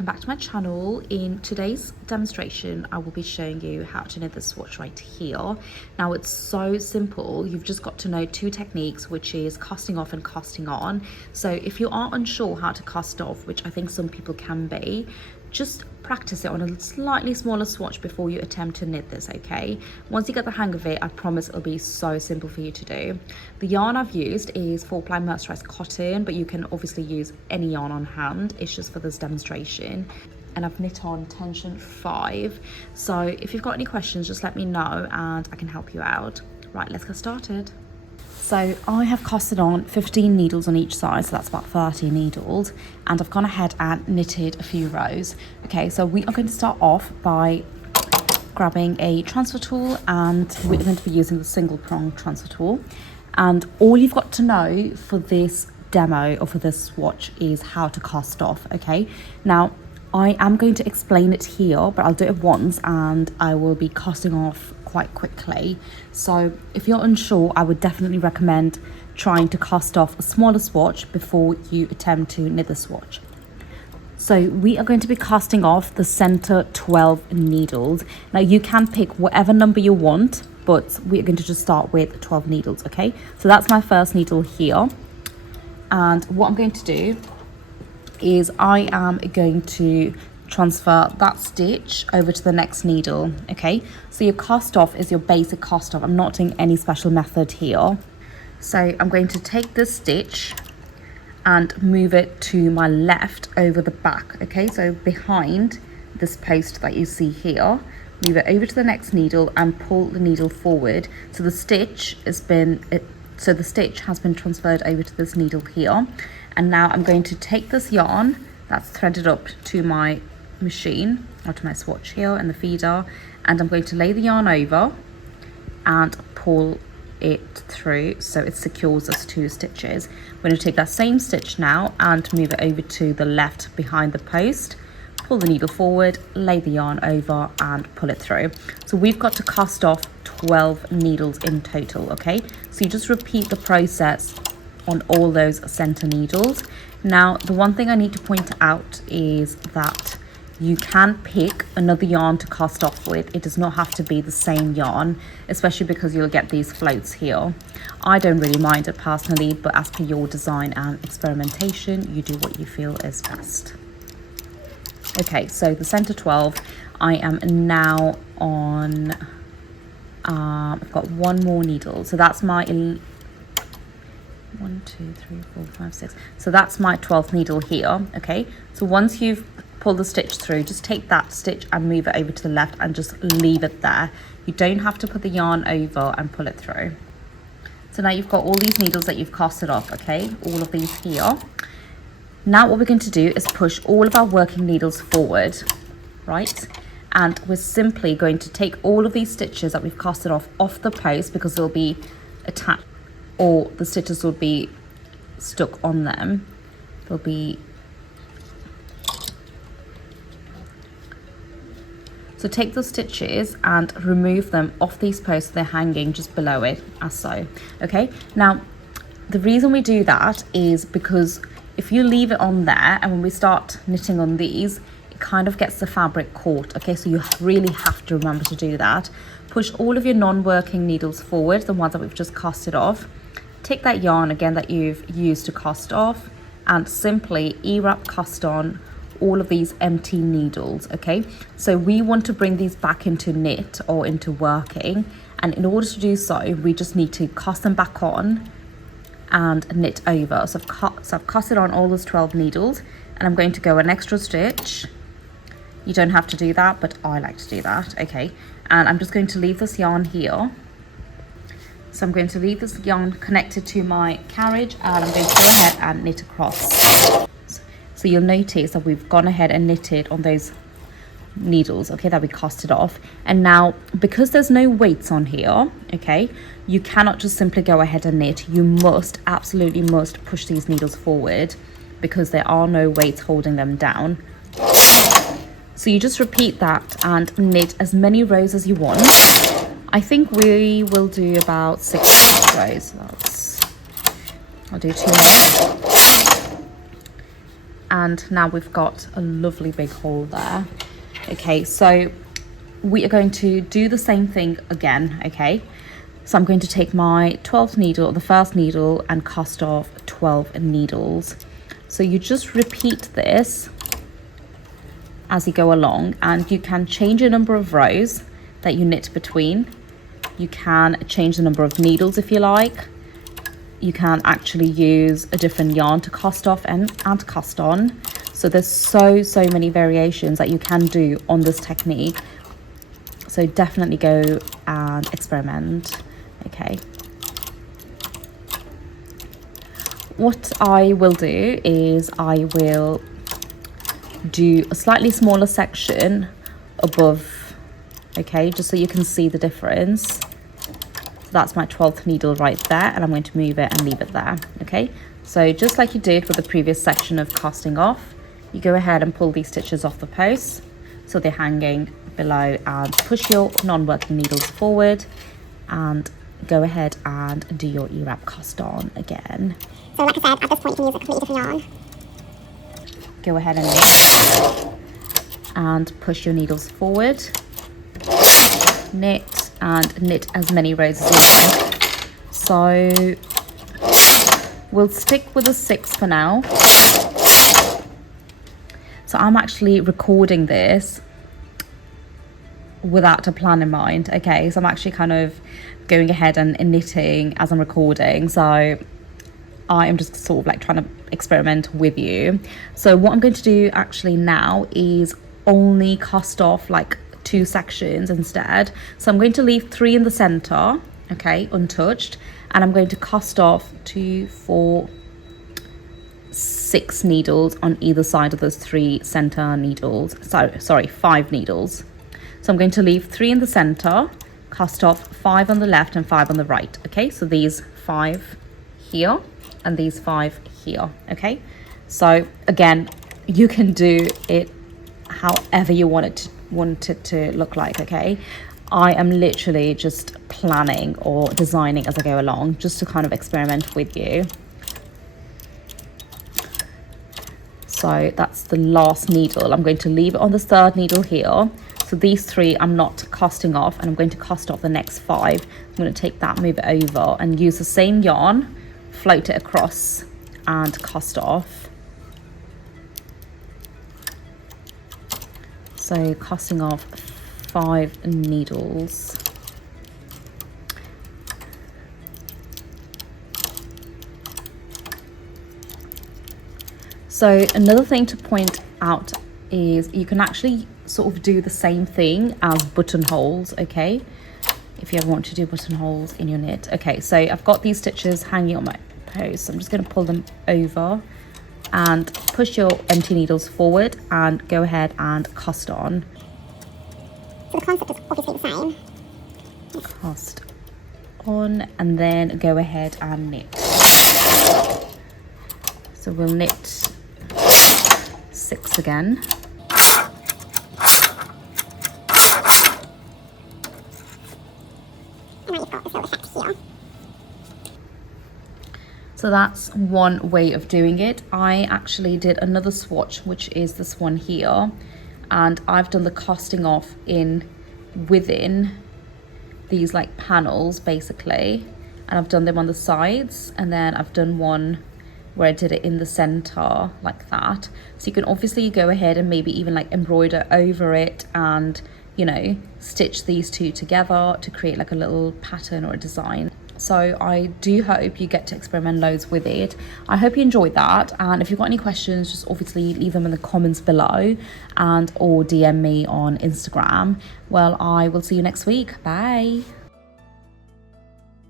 welcome back to my channel. In today's demonstration I will be showing you how to knit this swatch right here. Now it's so simple. You've just got to know two techniques, which is casting off and casting on. So if you are unsure how to cast off, which I think some people can be, just practice it on a slightly smaller swatch before you attempt to knit this, okay? Once you get the hang of it, I promise it'll be so simple for you to do. The yarn I've used is 4-ply mercerized cotton, but you can obviously use any yarn on hand. It's just for this demonstration. And I've knit on tension 5. So if you've got any questions, just let me know and I can help you out. Right, let's get started. So I have casted on 15 needles on each side, so that's about 30 needles, and I've gone ahead and knitted a few rows. Okay, so we are going to start off by grabbing a transfer tool, and we're going to be using the single prong transfer tool. And all you've got to know for this demo or for this swatch is how to cast off, okay? Now, I am going to explain it here, but I'll do it once and I will be casting off quite quickly. So if you're unsure, I would definitely recommend trying to cast off a smaller swatch before you attempt to knit the swatch. So we are going to be casting off the center 12 needles. Now you can pick whatever number you want, but we're going to just start with 12 needles, okay? So that's my first needle here. And what I'm going to do is I am going to transfer that stitch over to the next needle, okay? So your cast off is your basic cast off. I'm not doing any special method here. So I'm going to take this stitch and move it to my left over the back, okay? So behind this post that you see here, move it over to the next needle and pull the needle forward. So the stitch has been transferred over to this needle here. And now I'm going to take this yarn that's threaded up to my machine, or to my swatch here and the feeder, and I'm going to lay the yarn over and pull it through so it secures us two stitches. I'm going to take that same stitch now and move it over to the left behind the post, pull the needle forward, lay the yarn over and pull it through. So we've got to cast off 12 needles in total, okay? So you just repeat the process on all those center needles. Now the one thing I need to point out is that you can pick another yarn to cast off with. It does not have to be the same yarn, especially because you'll get these floats here. I don't really mind it personally, but as per your design and experimentation, you do what you feel is best. Okay, so the center 12, I am now on, I've got one more needle. So that's my 1, 2, 3, 4, 5, 6. So that's my 12th needle here, okay? So once you've pulled the stitch through, just take that stitch and move it over to the left and just leave it there. You don't have to put the yarn over and pull it through. So now you've got all these needles that you've casted off, okay? All of these here. Now what we're going to do is push all of our working needles forward, right? And we're simply going to take all of these stitches that we've casted off the post, because they'll be attached, or the stitches will be stuck on them. They'll be, so take those stitches and remove them off these posts. They're hanging just below it, as so, okay? Now, the reason we do that is because if you leave it on there and when we start knitting on these, it kind of gets the fabric caught, okay? So you really have to remember to do that. Push all of your non-working needles forward, the ones that we've just casted off. Take that yarn again that you've used to cast off and simply E-wrap cast on all of these empty needles, okay? So we want to bring these back into knit or into working, and in order to do so, we just need to cast them back on and knit over. So I've casted on all those 12 needles, and I'm going to go an extra stitch. You don't have to do that, but I like to do that, okay? And I'm just going to leave this yarn here. So I'm going to leave this yarn connected to my carriage, and I'm going to go ahead and knit across. So you'll notice that we've gone ahead and knitted on those needles, okay, that we casted off. And now, because there's no weights on here, okay, you cannot just simply go ahead and knit. You must, absolutely must push these needles forward because there are no weights holding them down. So you just repeat that and knit as many rows as you want. I think we will do about 6 rows. I'll do 2 more. and now we've got a lovely big hole there. Okay, so we are going to do the same thing again. Okay, so I'm going to take my 12th needle, the first needle, and cast off 12 needles. So you just repeat this as you go along, and you can change your number of rows that you knit between. You can change the number of needles if you like. You can actually use a different yarn to cast off and cast on. So there's so many variations that you can do on this technique. So definitely go and experiment. Okay. What I will do is I will do a slightly smaller section above, okay, just so you can see the difference. So that's my 12th needle right there, and I'm going to move it and leave it there. Okay, so just like you did with the previous section of casting off, you go ahead and pull these stitches off the post so they're hanging below, and push your non-working needles forward and go ahead and do your E-wrap cast on again. So like I said, at this point you can use a completely different yarn. Go ahead and knit and push your needles forward, knit and knit as many rows as you like. So we'll stick with a 6 for now. So I'm actually recording this without a plan in mind. Okay, so I'm actually kind of going ahead and knitting as I'm recording, so I am just sort of like trying to experiment with you. So what I'm going to do actually now is only cast off like 2 sections instead. So I'm going to leave 3 in the center, okay, untouched, and I'm going to cast off 2, 4, 6 needles on either side of those 3 center needles. Sorry, 5 needles. So I'm going to leave 3 in the center, cast off 5 on the left and 5 on the right. Okay, so these 5 here and these 5 here. Okay, so again, you can do it however you want it to look like. Okay, I am literally just planning or designing as I go along, just to kind of experiment with you. So that's the last needle. I'm going to leave it on the 3rd needle here. So these 3 I'm not casting off, and I'm going to cast off the next 5. I'm going to take that, move it over, and use the same yarn, float it across and cast off. So casting off 5 needles. So another thing to point out is you can actually sort of do the same thing as buttonholes, okay, if you ever want to do buttonholes in your knit. Okay, so I've got these stitches hanging on my post, so I'm just going to pull them over and push your empty needles forward and go ahead and cast on. So the concept is obviously the same. Cast on and then go ahead and knit. So we'll knit 6 again. So that's one way of doing it. I actually did another swatch, which is this one here, and I've done the casting off within these like panels basically, and I've done them on the sides, and then I've done one where I did it in the center like that. So you can obviously go ahead and maybe even like embroider over it and, you know, stitch these 2 together to create like a little pattern or a design. So I do hope you get to experiment loads with it. I hope you enjoyed that, and if you've got any questions, just obviously leave them in the comments below and or DM me on Instagram. Well, I will see you next week. Bye.